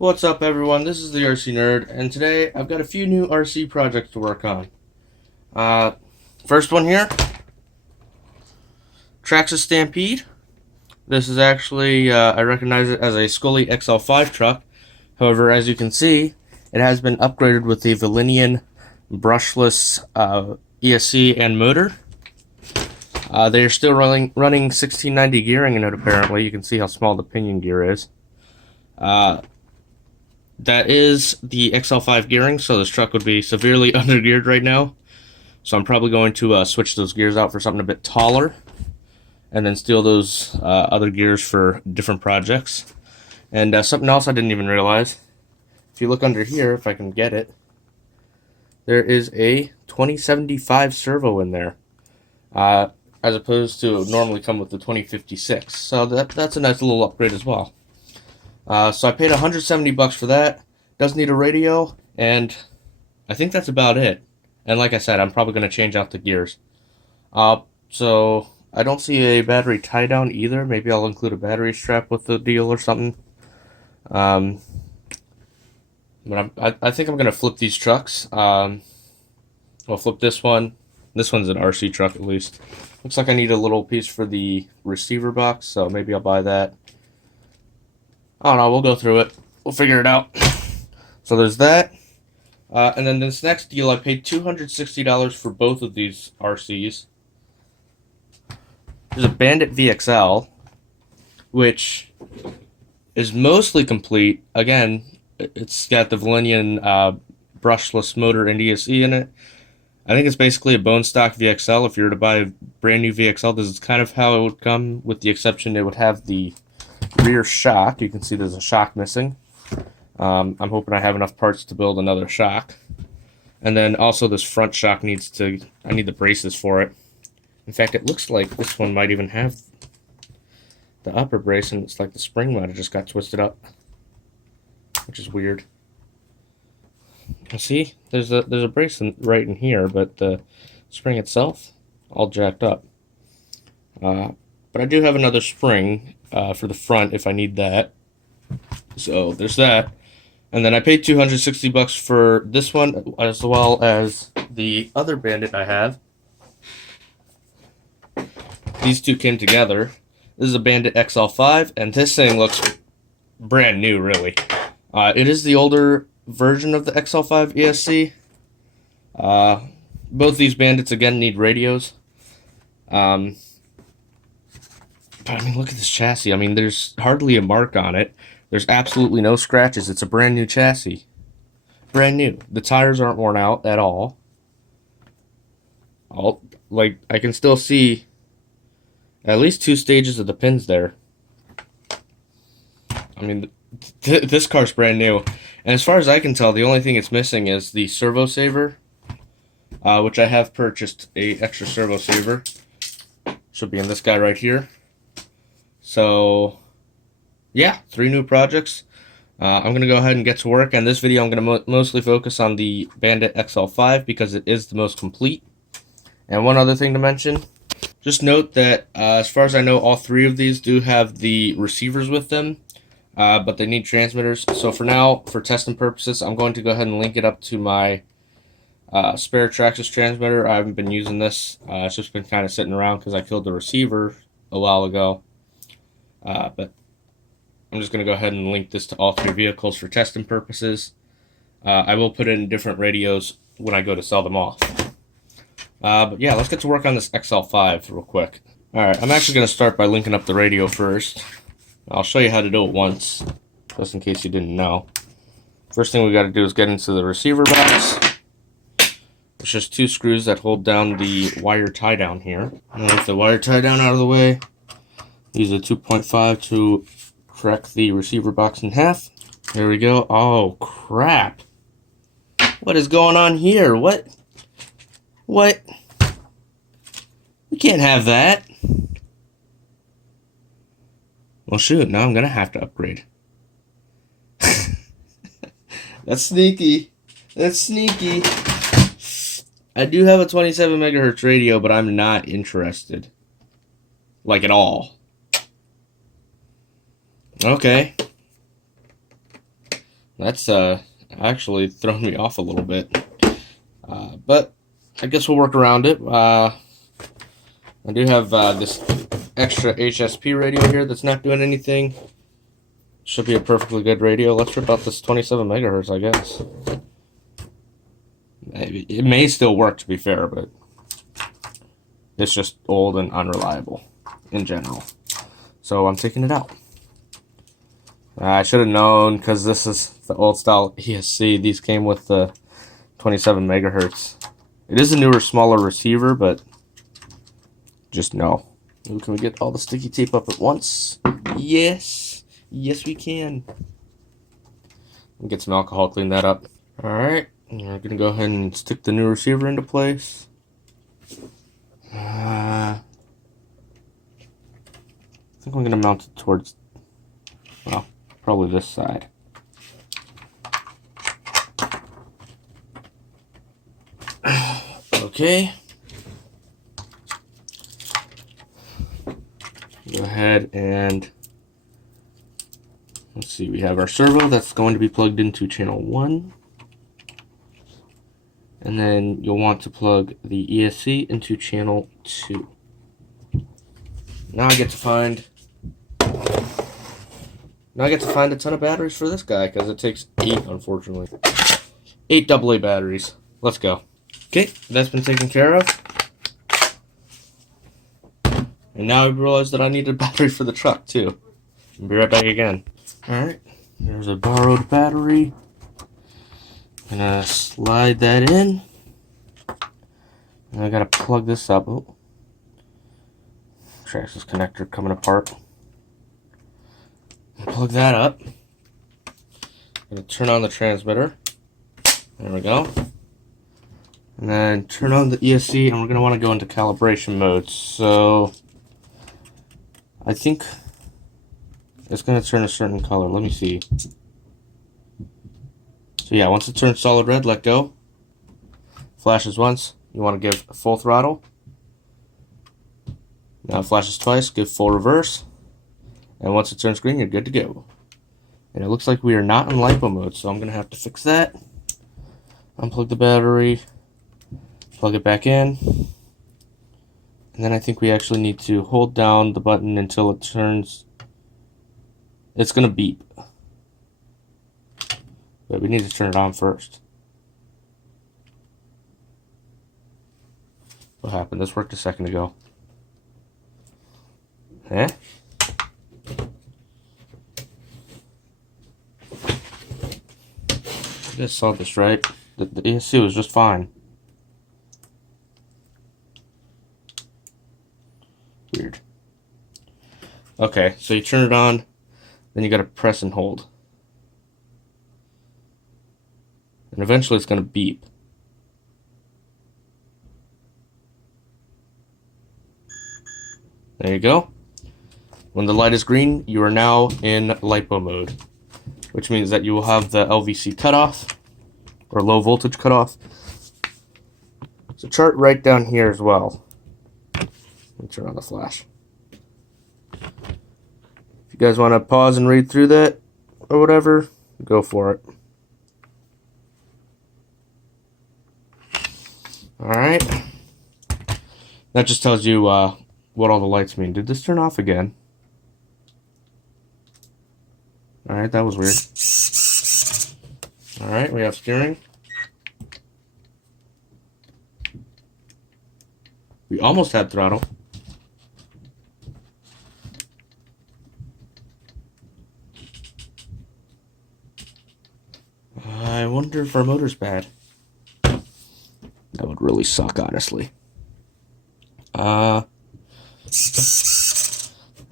What's up, everyone? This is the RC Nerd, and today I've got a few new RC projects to work on. Uh, First one here, Traxxas Stampede. This is actually, I recognize it as a Scully XL5 truck. However, as you can see, it has been upgraded with the Valinian brushless ESC and motor. They are still running 1690 gearing in it, apparently. You can see how small the pinion gear is. That is the XL5 gearing, so this truck would be severely undergeared right now. So I'm probably going to switch those gears out for something a bit taller, and then steal those other gears for different projects. And something else I didn't even realize, if you look under here, if I can get it, there is a 2075 servo in there, as opposed to normally come with the 2056. So that's a nice little upgrade as well. So I paid $170 for that. Does need a radio, and I think that's about it. And like I said, I'm probably going to change out the gears. So I don't see a battery tie down either. Maybe I'll include a battery strap with the deal or something. But I think I'm going to flip these trucks. I'll flip this one. This one's an RC truck at least. Looks like I need a little piece for the receiver box, so maybe I'll buy that. I don't know, we'll go through it. We'll figure it out. So there's that. And then this next deal, I paid $260 for both of these RCs. There's a Bandit VXL, which is mostly complete. Again, it's got the Valinian brushless motor and ESC in it. I think it's basically a bone stock VXL. If you were to buy a brand new VXL, this is kind of how it would come, with the exception it would have the rear shock. You can see there's a shock missing. I'm hoping I have enough parts to build another shock. And then also this front shock I need the braces for it. In fact, it looks like this one might even have the upper brace, and it's like the spring might have just got twisted up, which is weird. See, there's a brace right in here, but the spring itself all jacked up. But I do have another spring for the front if I need that. So there's that. And then I paid $260 for this one, as well as the other Bandit I have. These two came together. This is a Bandit XL5, and this thing looks brand new, really. It is the older version of the XL5 ESC. Both these Bandits, again, need radios. But I mean, look at this chassis. I mean, there's hardly a mark on it. There's absolutely no scratches. It's a brand new chassis. Brand new. The tires aren't worn out at all. I can still see at least 2 stages of the pins there. I mean, this car's brand new. And as far as I can tell, the only thing it's missing is the servo saver, which I have purchased a extra servo saver. Should be in this guy right here. So, yeah, 3 new projects. I'm going to go ahead and get to work. And this video, I'm going to mostly focus on the Bandit XL5 because it is the most complete. And one other thing to mention, just note that as far as I know, all 3 of these do have the receivers with them, but they need transmitters. So for now, for testing purposes, I'm going to go ahead and link it up to my spare Traxxas transmitter. I haven't been using this. It's just been kind of sitting around because I killed the receiver a while ago. But I'm just going to go ahead and link this to all 3 vehicles for testing purposes. I will put in different radios when I go to sell them off. But yeah, let's get to work on this XL5 real quick. Alright, I'm actually going to start by linking up the radio first. I'll show you how to do it once, just in case you didn't know. First thing we got to do is get into the receiver box. There's just 2 screws that hold down the wire tie down here. And with the wire tie down out of the way, use a 2.5 to crack the receiver box in half. There we go. Oh, crap. What is going on here? What? We can't have that. Well, shoot, now I'm going to have to upgrade. That's sneaky. That's sneaky. I do have a 27 megahertz radio, but I'm not interested. Like, at all. Okay. That's actually thrown me off a little bit. But I guess we'll work around it. I do have this extra HSP radio here that's not doing anything. Should be a perfectly good radio. Let's rip out this 27 megahertz, I guess. Maybe it may still work, to be fair, but it's just old and unreliable in general. So I'm taking it out. I should have known, because this is the old style ESC. These came with the 27 megahertz. It is a newer, smaller receiver, but just no. Ooh, can we get all the sticky tape up at once? Yes. Yes, we can. Get some alcohol, clean that up. Alright, we're going to go ahead and stick the new receiver into place. I think I'm going to mount it towards, well, probably this side. Okay. Go ahead and let's see, we have our servo that's going to be plugged into channel 1. And then you'll want to plug the ESC into channel 2. Now I get to find a ton of batteries for this guy, because it takes 8, unfortunately. 8 AA batteries. Let's go. Okay, that's been taken care of. And now I realize that I need a battery for the truck, too. I'll be right back again. Alright, there's a borrowed battery. I'm gonna slide that in. And I gotta plug this up. Oh. Traxxas connector coming apart. Plug that up. I'm gonna turn on the transmitter. There we go. And then turn on the ESC, and we're gonna want to go into calibration mode. So I think it's going to turn a certain color. Let me see. So yeah, once it turns solid red, let go. Flashes once. You want to give full throttle. Now it flashes twice. Give full reverse. And once it turns green, you're good to go. And it looks like we are not in LiPo mode, so I'm going to have to fix that. Unplug the battery. Plug it back in. And then I think we actually need to hold down the button until it turns. It's going to beep. But we need to turn it on first. What happened? This worked a second ago. Eh? You guys saw this, right? The ESC was just fine. Weird. Okay, so you turn it on, then you gotta press and hold. And eventually it's gonna beep. There you go. When the light is green, you are now in LiPo mode, which means that you will have the LVC cutoff, or low voltage cutoff. There's a chart right down here as well. Let me turn on the flash. If you guys want to pause and read through that or whatever, go for it. Alright. That just tells you what all the lights mean. Did this turn off again? Alright, that was weird. Alright, we have steering. We almost had throttle. I wonder if our motor's bad. That would really suck, honestly. You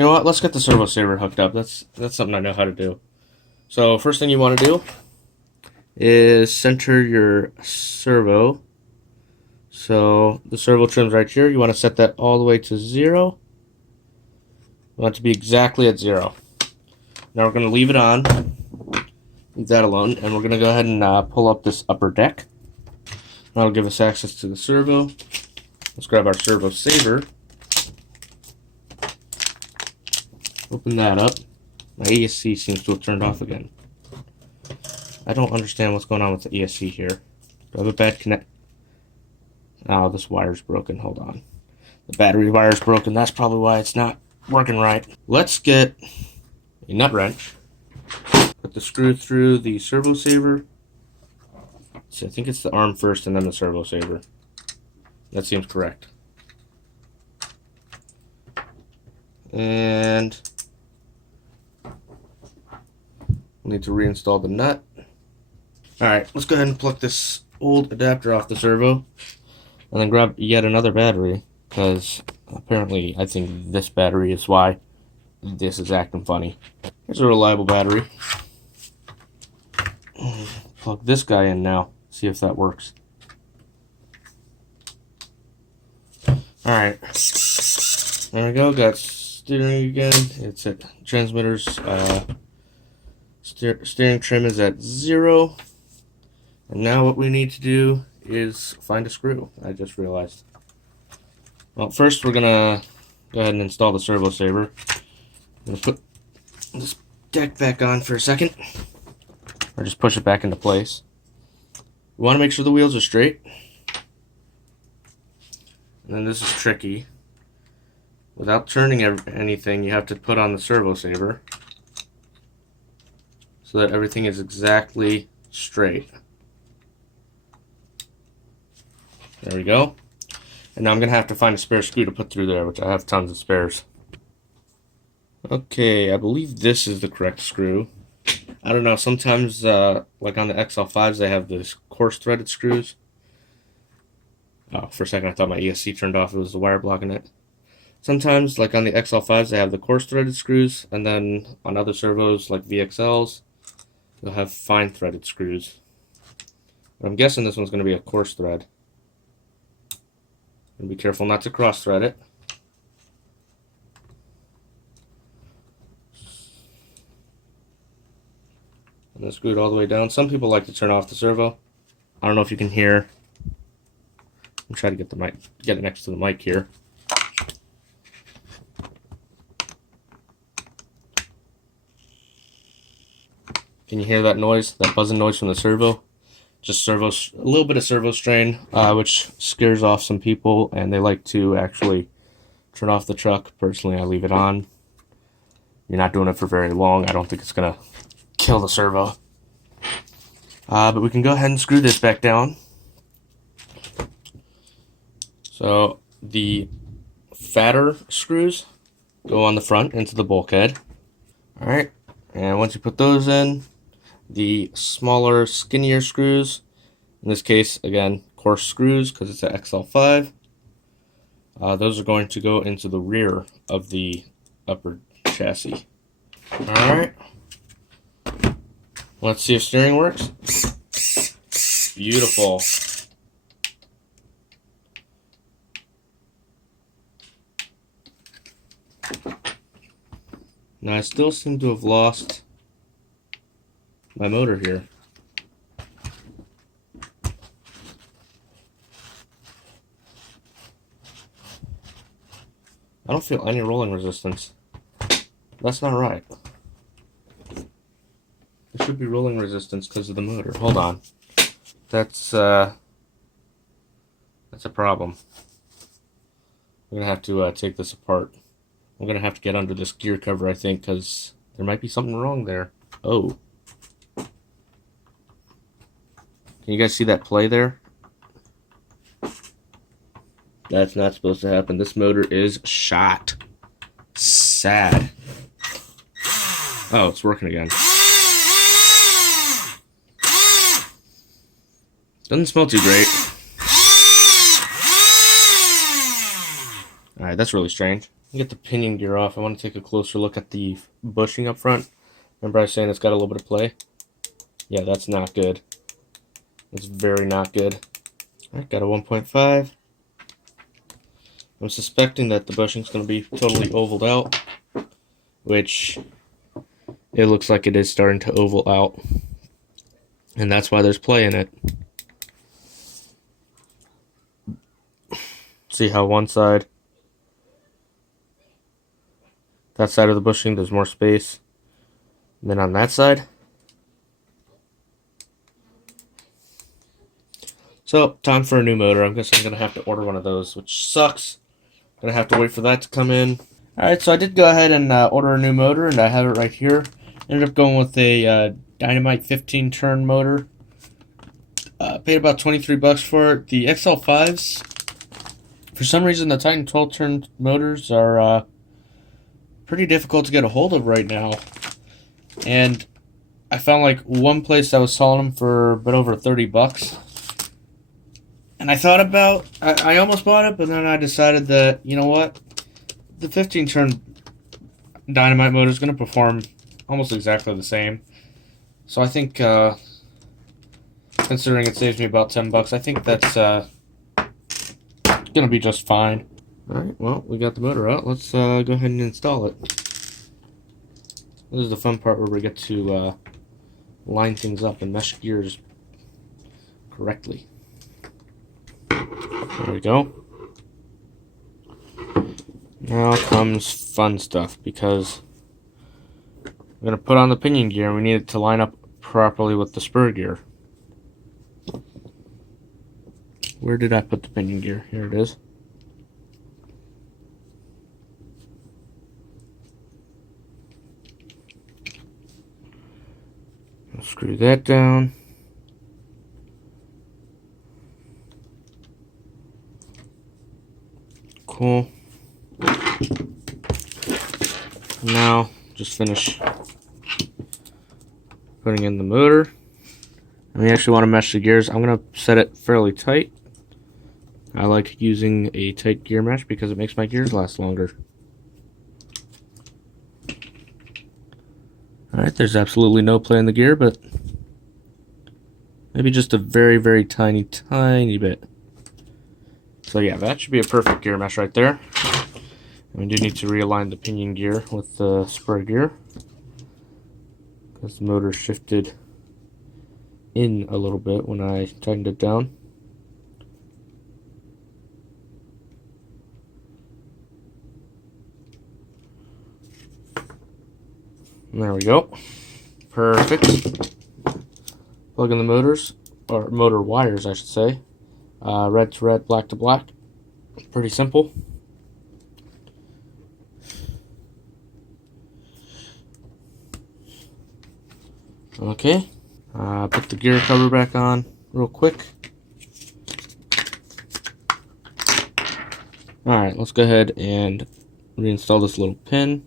know what? Let's get the servo saver hooked up. That's something I know how to do. So first thing you want to do is center your servo. So the servo trim's right here. You want to set that all the way to 0. You want it to be exactly at 0. Now we're going to leave it on. Leave that alone. And we're going to go ahead and pull up this upper deck. That'll give us access to the servo. Let's grab our servo saver. Open that up. My ESC seems to have turned off again. I don't understand what's going on with the ESC here. Do I have a bad connect? Oh, this wire's broken. Hold on. The battery wire's broken. That's probably why it's not working right. Let's get a nut wrench. Put the screw through the servo saver. So I think it's the arm first and then the servo saver. That seems correct. And we'll need to reinstall the nut. Alright, let's go ahead and pluck this old adapter off the servo. And then grab yet another battery. Because apparently I think this battery is why this is acting funny. Here's a reliable battery. Plug this guy in now. See if that works. Alright. There we go. Got steering again. It's at transmitters. Steering trim is at 0. And now what we need to do is find a screw. I just realized. Well, first we're gonna go ahead and install the servo saver. I'm gonna put this deck back on for a second, or just push it back into place. We want to make sure the wheels are straight. And then this is tricky. Without turning anything, you have to put on the servo saver so that everything is exactly straight. There we go. And now I'm going to have to find a spare screw to put through there, which I have tons of spares. Okay, I believe this is the correct screw. I don't know, sometimes, like on the XL5s, they have this coarse threaded screws. Oh, for a second I thought my ESC turned off, it was the wire blocking it. Sometimes, like on the XL5s, they have the coarse threaded screws, and then on other servos, like VXLs, they'll have fine threaded screws. But I'm guessing this one's going to be a coarse thread. And be careful not to cross thread it. And then screw it all the way down. Some people like to turn off the servo. I don't know if you can hear. I'm trying to get it next to the mic here. Can you hear that noise? That buzzing noise from the servo? Just a little bit of servo strain, which scares off some people, and they like to actually turn off the truck. Personally, I leave it on. You're not doing it for very long. I don't think it's gonna kill the servo. But we can go ahead and screw this back down. So the fatter screws go on the front into the bulkhead. Alright, and once you put those in, the smaller, skinnier screws, in this case, again, coarse screws because it's an XL5, those are going to go into the rear of the upper chassis. Alright, let's see if steering works. Beautiful. Now I still seem to have lost my motor here. I don't feel any rolling resistance. That's not right. There should be rolling resistance because of the motor. Hold on. That's a problem. I'm gonna have to take this apart. I'm gonna have to get under this gear cover, I think, because there might be something wrong there. Oh. Can you guys see that play there? That's not supposed to happen. This motor is shot. Sad. Oh, it's working again. Doesn't smell too great. Alright, that's really strange. Get the pinion gear off. I want to take a closer look at the bushing up front. Remember I was saying it's got a little bit of play? Yeah, that's not good. It's very not good. Alright, got a 1.5. I'm suspecting that the bushing's going to be totally ovaled out, which it looks like it is starting to oval out. And that's why there's play in it. See how one side, that side of the bushing, there's more space. And then on that side, So, time for a new motor. I guess I'm going to have to order one of those, which sucks. Going to have to wait for that to come in. Alright, so I did go ahead and order a new motor, and I have it right here. Ended up going with a Dynamite 15-turn motor. Paid about 23 bucks for it. The XL5s, for some reason, the Titan 12-turn motors are pretty difficult to get a hold of right now. And I found like one place that was selling them for a bit over 30 bucks. And I thought about, I almost bought it, but then I decided that, you know what? The 15-turn Dynamite motor is going to perform almost exactly the same. So I think, considering it saves me about 10 bucks, I think that's going to be just fine. Alright, well, we got the motor out. Let's go ahead and install it. This is the fun part where we get to line things up and mesh gears correctly. There we go. Now comes fun stuff, because we're going to put on the pinion gear and we need it to line up properly with the spur gear. Where did I put the pinion gear? Here it is. I'll screw that down. Cool. Now, just finish putting in the motor. And we actually want to mesh the gears. I'm going to set it fairly tight. I like using a tight gear mesh because it makes my gears last longer. Alright, there's absolutely no play in the gear, but maybe just a very, very tiny bit. So yeah, that should be a perfect gear mesh right there. And we do need to realign the pinion gear with the spur gear, because the motor shifted in a little bit when I tightened it down. And there we go. Perfect. Plug in the motors, or motor wires I should say. Red to red, black to black. Pretty simple. Okay. Put the gear cover back on real quick. Alright, let's go ahead and reinstall this little pin.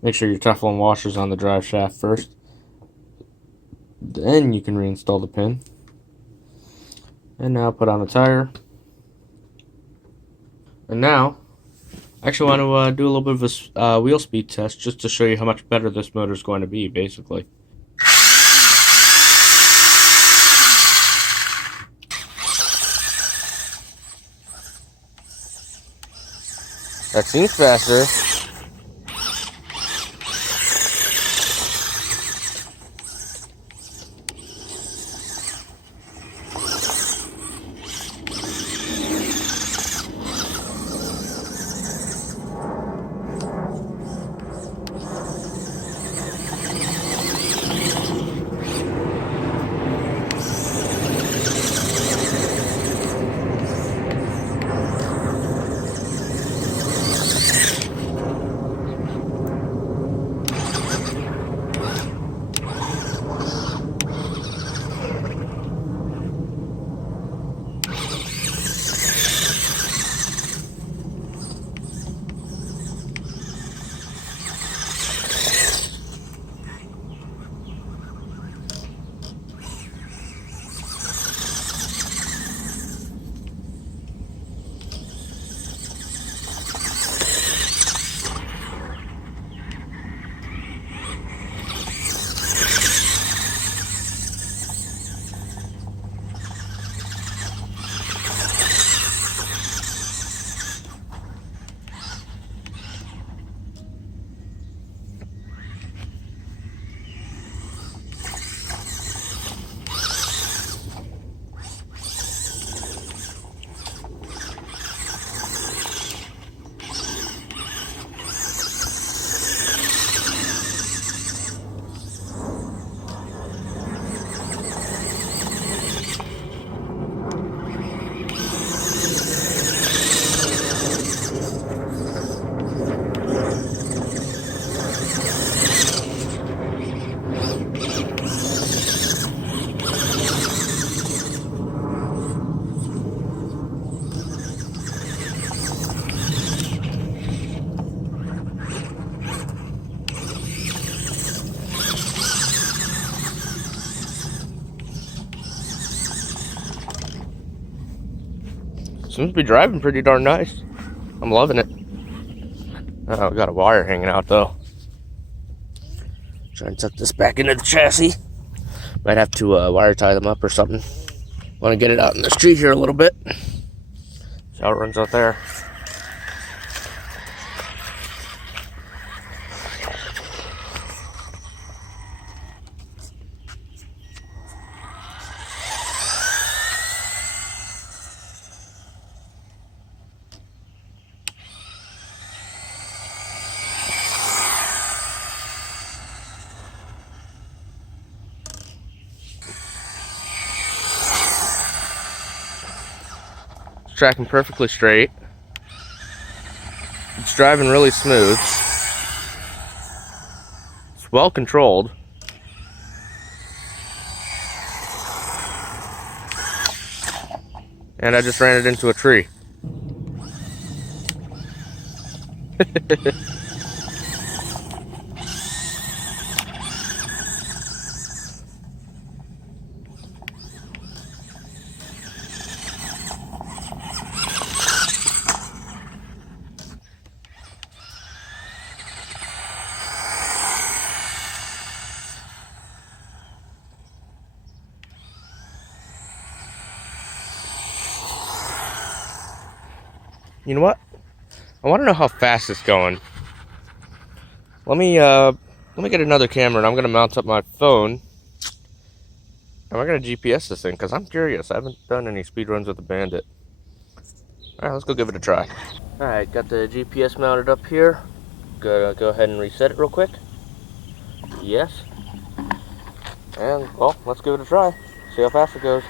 Make sure your Teflon washer's on the drive shaft first. Then you can reinstall the pin. And now put on the tire. And now, I actually want to do a little bit of a wheel speed test just to show you how much better this motor is going to be, basically. That seems faster. Seems to be driving pretty darn nice. I'm loving it. Oh, got a wire hanging out though. Try and tuck this back into the chassis. Might have to wire tie them up or something. Want to get it out in the street here a little bit. See how it runs out there. It's tracking perfectly straight. It's driving really smooth. It's well controlled. And I just ran it into a tree. You know what? I want to know how fast it's going. Let me get another camera, and I'm gonna mount up my phone. And we're gonna GPS this thing because I'm curious. I haven't done any speed runs with the Bandit. All right, let's go give it a try. All right, got the GPS mounted up here. Gonna go ahead and reset it real quick. Yes. And well, let's give it a try. See how fast it goes.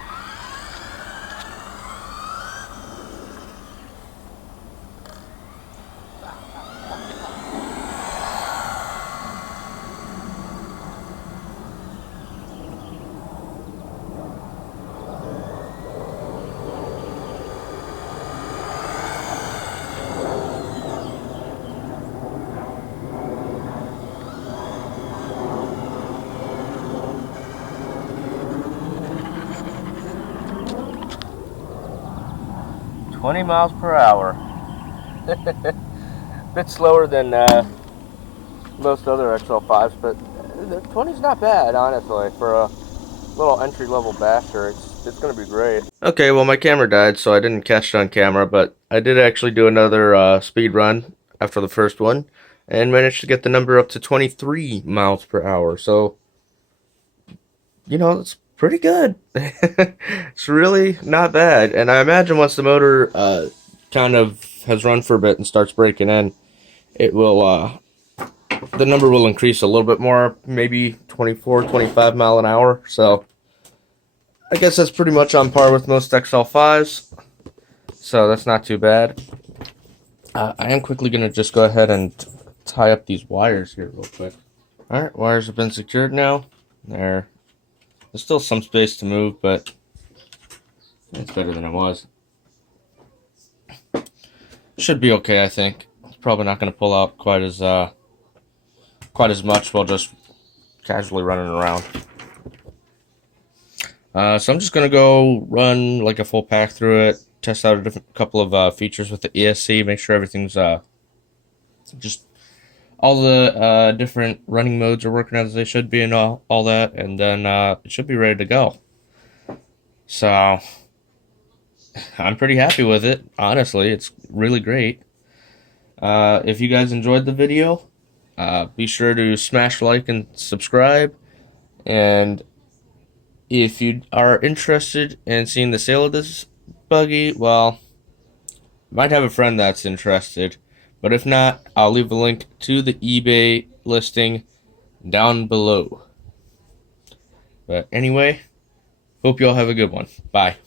"20 miles per hour. Bit slower than most other XL5s, but the 20's not bad, honestly. For a little entry-level basher, it's going to be great. Okay, well, my camera died, so I didn't catch it on camera, but I did actually do another speed run after the first one, and managed to get the number up to 23 miles per hour. So, you know, it's pretty good. It's really not bad. And I imagine once the motor kind of has run for a bit and starts breaking in, it will the number will increase a little bit more, maybe 24, 25 mile an hour. So I guess that's pretty much on par with most XL5s. So that's not too bad. I am quickly going to just go ahead and tie up these wires here real quick. Alright, wires have been secured now. There's still some space to move, but it's better than it was. Should be okay, I think. It's probably not going to pull out quite as much while just casually running around. So I'm just going to go run like a full pack through it, test out a couple of features with the ESC, make sure everything's just all the different running modes are working as they should be and all that, and then it should be ready to go. So I'm pretty happy with it, honestly. It's really great. If you guys enjoyed the video, be sure to smash like and subscribe. And if you are interested in seeing the sale of this buggy, well, might have a friend that's interested. But if not, I'll leave a link to the eBay listing down below. But anyway, hope you all have a good one. Bye.